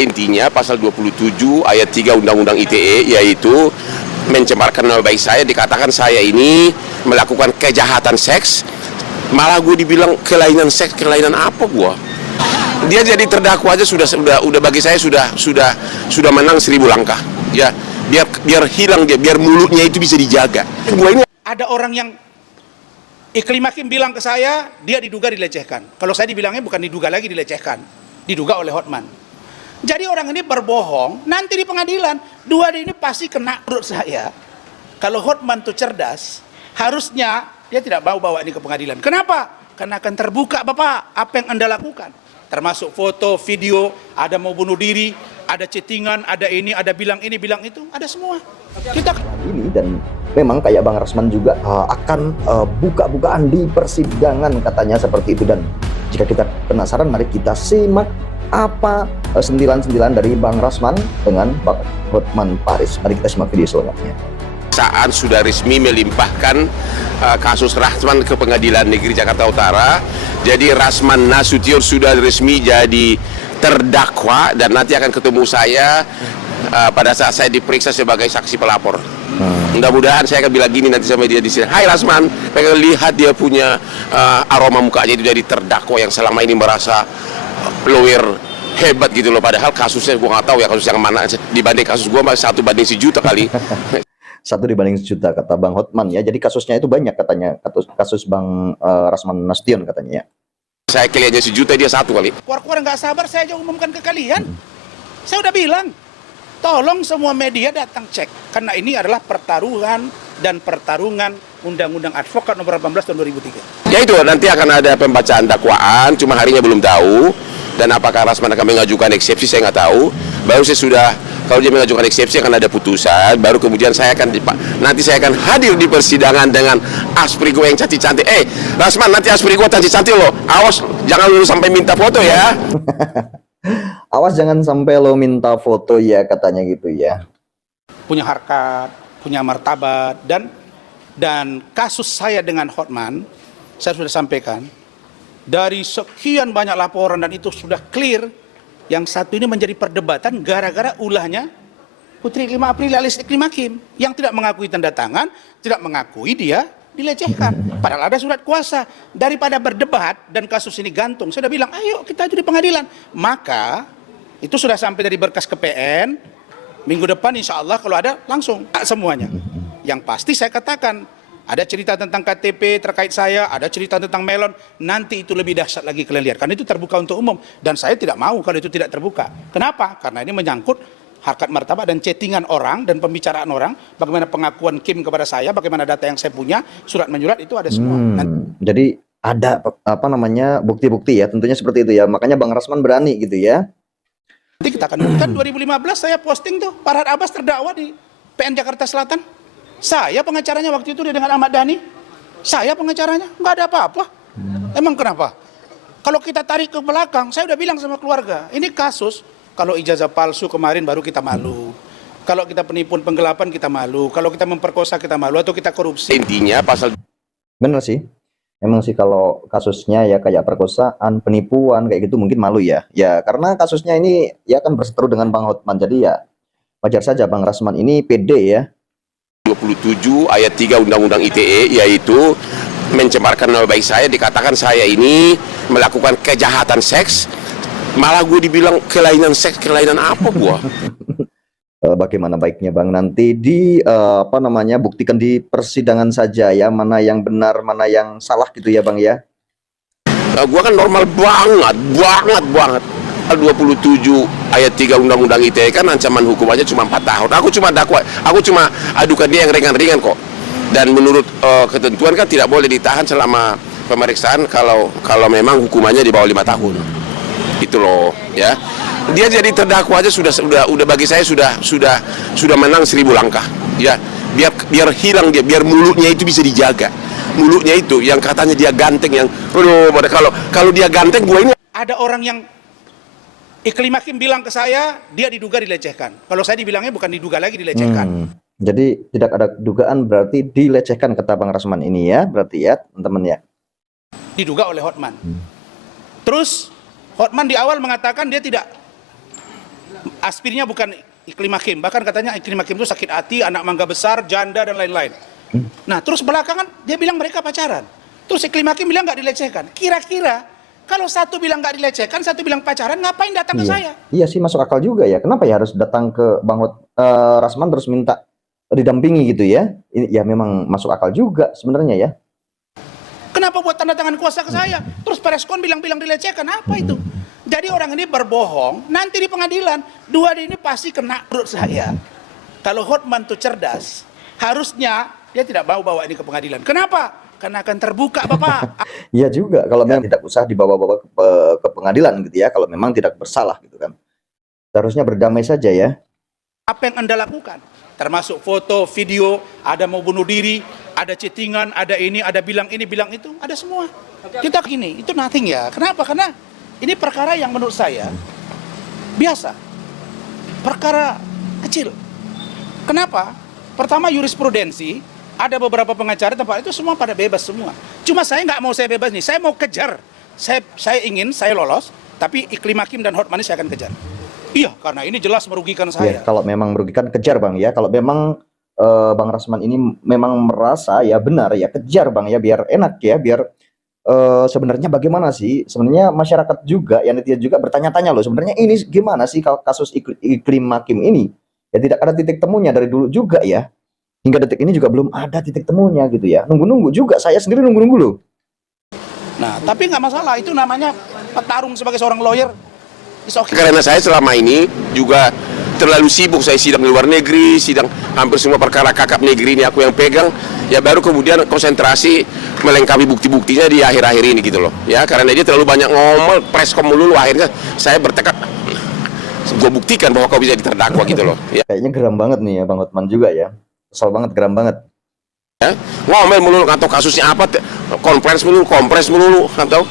Intinya pasal 27 ayat 3 Undang-Undang ITE, yaitu mencemarkan nama baik saya, dikatakan saya ini melakukan kejahatan seks, malah gue dibilang kelainan seks. Kelainan apa gua? Dia jadi terdakwa aja udah bagi saya sudah menang 1000 langkah. Ya, biar hilang dia, biar mulutnya itu bisa dijaga. Gua ini ada orang yang Iklim Hakim bilang ke saya, dia diduga dilecehkan. Kalau saya dibilangnya bukan diduga lagi dilecehkan, diduga oleh Hotman. Jadi orang ini berbohong, nanti di pengadilan, dua ini pasti kena. Menurut saya, kalau Hotman itu cerdas, harusnya dia tidak mau bawa ini ke pengadilan. Kenapa? Karena akan terbuka, Bapak, apa yang Anda lakukan. Termasuk foto, video, ada mau bunuh diri, ada chattingan, ada ini, ada bilang ini, bilang itu, ada semua. Kita ini, dan memang kayak Bang Rasman juga akan buka-bukaan di persidangan katanya seperti itu. Dan jika kita penasaran, mari kita simak apa sentilan-sentilan dari Bang Rasman dengan Bang Hotman Paris. Mari kita simak video selengkapnya. Saat sudah resmi melimpahkan kasus Rasman ke Pengadilan Negeri Jakarta Utara, jadi Rasman Nasution sudah resmi jadi terdakwa dan nanti akan ketemu saya pada saat saya diperiksa sebagai saksi pelapor. Mudah-mudahan saya akan bilang gini nanti sama dia di sini. Hai Rasman, pengen lihat dia punya aroma mukanya itu jadi terdakwa yang selama ini merasa lawyer hebat gitu loh. Padahal kasusnya gue nggak tahu ya kasus yang mana. Dibanding kasus gue masih 1/1 kali. 1/1 kata Bang Hotman ya. Jadi kasusnya itu banyak katanya, kasus Bang Rasman Nasution katanya ya. Saya kelihatannya 1 juta, dia 1 kali. keluar-keluar nggak sabar, saya aja umumkan ke kalian. Saya udah bilang, tolong semua media datang cek. Karena ini adalah pertaruhan Undang-Undang Advokat nomor 18 tahun 2003. Ya itu, nanti akan ada pembacaan dakwaan, cuma harinya belum tahu. Dan apakah Rasman akan mengajukan eksepsi, saya nggak tahu. Baru saya sudah, kalau dia mengajukan eksepsi akan ada putusan, baru kemudian nanti saya akan hadir di persidangan dengan Asprigo yang cantik-cantik. Rasman, nanti Asprigo cantik-cantik loh. Awas, jangan lu sampai minta foto ya. Awas jangan sampai lo minta foto ya, katanya gitu ya. Punya harkat, punya martabat, dan kasus saya dengan Hotman, saya sudah sampaikan, dari sekian banyak laporan dan itu sudah clear, yang satu ini menjadi perdebatan gara-gara ulahnya Putri 5 April alias Iklim Hakim yang tidak mengakui tanda tangan, tidak mengakui dia dilecehkan. Padahal ada surat kuasa. Daripada berdebat dan kasus ini gantung, saya sudah bilang, ayo kita aja di pengadilan. Maka itu sudah sampai dari berkas ke PN. Minggu depan insya Allah kalau ada langsung semuanya. Yang pasti saya katakan, ada cerita tentang KTP terkait saya, ada cerita tentang melon, nanti itu lebih dahsyat lagi kalian lihat. Karena itu terbuka untuk umum. Dan saya tidak mau kalau itu tidak terbuka. Kenapa? Karena ini menyangkut harkat martabat dan chattingan orang dan pembicaraan orang, bagaimana pengakuan Kim kepada saya, bagaimana data yang saya punya, surat menyurat itu ada semua. Jadi ada bukti-bukti ya, tentunya seperti itu ya. Makanya Bang Rasman berani gitu ya. Nanti kita akan kan 2015 saya posting tuh, Farhad Abbas terdakwa di PN Jakarta Selatan. Saya pengacaranya waktu itu dengan Ahmad Dhani. Saya pengacaranya, nggak ada apa-apa. Emang kenapa? Kalau kita tarik ke belakang, saya udah bilang sama keluarga, ini kasus, kalau ijazah palsu kemarin baru kita malu. Kalau kita penipuan penggelapan kita malu. Kalau kita memperkosa kita malu, atau kita korupsi. Intinya pasal... Bener sih. Emang sih kalau kasusnya ya kayak perkosaan, penipuan, kayak gitu mungkin malu ya. Ya karena kasusnya ini ya kan berseteru dengan Bang Hotman. Jadi ya wajar saja Bang Rasman ini pede ya. 27 ayat 3 Undang-Undang ITE, yaitu mencemarkan nama baik saya, dikatakan saya ini melakukan kejahatan seks, malah gue dibilang kelainan seks. Kelainan apa gua? Bagaimana baiknya Bang nanti buktikan di persidangan saja ya, mana yang benar mana yang salah gitu ya Bang ya. Gua kan normal banget. 27 ayat 3 Undang-Undang ITE kan ancaman hukumannya cuma 4 tahun. Aku cuma adukan dia yang ringan-ringan kok. Dan menurut ketentuan kan tidak boleh ditahan selama pemeriksaan kalau memang hukumannya di bawah 5 tahun. Itu loh ya. Dia jadi terdakwa aja udah bagi saya sudah menang 1000 langkah. Ya, biar hilang dia, biar mulutnya itu bisa dijaga. Mulutnya itu yang katanya dia ganteng, yang kalau dia ganteng, gua ini. Ada orang yang Iklim Hakim bilang ke saya, dia diduga dilecehkan. Kalau saya dibilangnya bukan diduga lagi dilecehkan. Jadi tidak ada dugaan, berarti dilecehkan kata Bang Rasman ini ya, berarti ya teman-teman ya. Diduga oleh Hotman. Terus Hotman di awal mengatakan dia tidak Aspirnya bukan Iklim Hakim, bahkan katanya Iklim Hakim itu sakit hati, anak mangga besar, janda dan lain-lain. Nah terus belakangan dia bilang mereka pacaran. Terus Iklim Hakim bilang nggak dilecehkan. Kira-kira kalau satu bilang nggak dilecehkan, satu bilang pacaran, ngapain datang ke saya? Iya sih, masuk akal juga ya. Kenapa ya harus datang ke Bang Rasman terus minta didampingi gitu ya? Ya memang masuk akal juga sebenarnya ya. Kenapa buat tanda tangan kuasa ke saya? Terus Pereskon bilang-bilang dilecehkan, apa itu? Jadi orang ini berbohong, nanti di pengadilan, dua ini pasti kena menurut saya. Kalau Hotman tuh cerdas, harusnya dia tidak mau bawa ini ke pengadilan. Kenapa? Karena akan terbuka, Bapak. Iya juga, kalau memang tidak usah dibawa-bawa ke pengadilan gitu ya, kalau memang tidak bersalah gitu kan. Seharusnya berdamai saja ya. Apa yang Anda lakukan? Termasuk foto, video, ada mau bunuh diri, ada chattingan, ada ini, ada bilang ini, bilang itu, ada semua. Kita gini, itu nothing ya. Kenapa? Karena ini perkara yang menurut saya biasa. Perkara kecil. Kenapa? Pertama jurisprudensi, ada beberapa pengacara tempat itu semua pada bebas semua. Cuma saya nggak mau saya bebas nih, saya mau kejar. Saya ingin saya lolos, tapi Iklim Hakim dan Hotman ini saya akan kejar. Iya, karena ini jelas merugikan saya. Ya, kalau memang merugikan kejar Bang ya. Kalau memang Bang Rasman ini memang merasa ya benar ya, kejar Bang ya, biar enak ya, biar sebenarnya bagaimana sih? Sebenarnya masyarakat juga, ya netizen juga bertanya-tanya loh, sebenarnya ini gimana sih kalau kasus Iklim Hakim ini? Ya tidak ada titik temunya dari dulu juga ya. Hingga detik ini juga belum ada titik temunya gitu ya. Nunggu-nunggu juga, saya sendiri nunggu-nunggu loh. Nah, tapi nggak masalah, itu namanya petarung sebagai seorang lawyer. It's okay. Karena saya selama ini juga terlalu sibuk, saya sidang di luar negeri, sidang hampir semua perkara kakap negeri ini aku yang pegang, ya baru kemudian konsentrasi melengkapi bukti-buktinya di akhir-akhir ini gitu loh. Ya, karena dia terlalu banyak ngomel, preskom dulu, akhirnya saya bertekad, gue buktikan bahwa kau bisa diterdakwa gitu loh. Ya. Kayaknya geram banget nih ya Bang Hotman juga ya. Kesal banget, geram banget. Ya, ngomel melulu atau kasusnya apa, kompres melulu atau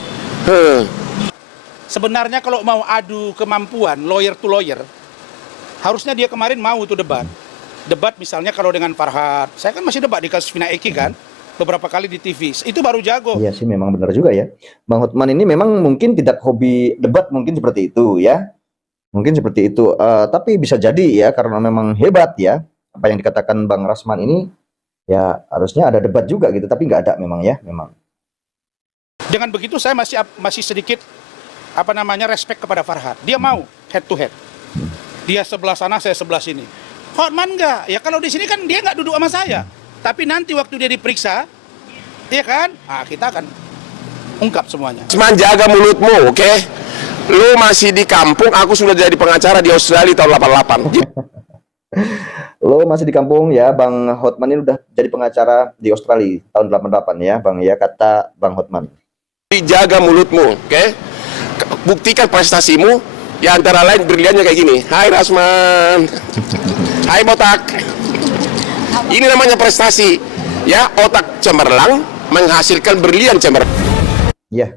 Sebenarnya kalau mau adu kemampuan lawyer to lawyer, harusnya dia kemarin mau tuh debat. Debat misalnya kalau dengan Farhad, saya kan masih debat di kasus Vina Eki kan, beberapa kali di TV, itu baru jago. Iya sih, memang benar juga ya. Bang Hotman ini memang mungkin tidak hobi debat, mungkin seperti itu ya. Mungkin seperti itu, tapi bisa jadi ya, karena memang hebat ya. Apa yang dikatakan Bang Rasman ini, ya harusnya ada debat juga gitu, tapi nggak ada memang ya, memang. Dengan begitu saya masih sedikit respect kepada Farhad. Dia mau head to head. Dia sebelah sana, saya sebelah sini. Hotman enggak. Ya kalau di sini kan dia nggak duduk sama saya. Tapi nanti waktu dia diperiksa, ya kan? Nah, kita akan ungkap semuanya. Cuman jaga mulutmu, oke? Lu masih di kampung, aku sudah jadi pengacara di Australia tahun 88. Lo masih di kampung ya, Bang Hotman ini udah jadi pengacara di Australia tahun 88 ya, Bang ya, kata Bang Hotman. Dijaga mulutmu, oke? Buktikan prestasimu, ya antara lain briliannya kayak gini. Hai Rasman, hai botak. Ini namanya prestasi, ya, otak cemerlang menghasilkan brilian cemerlang. Ya,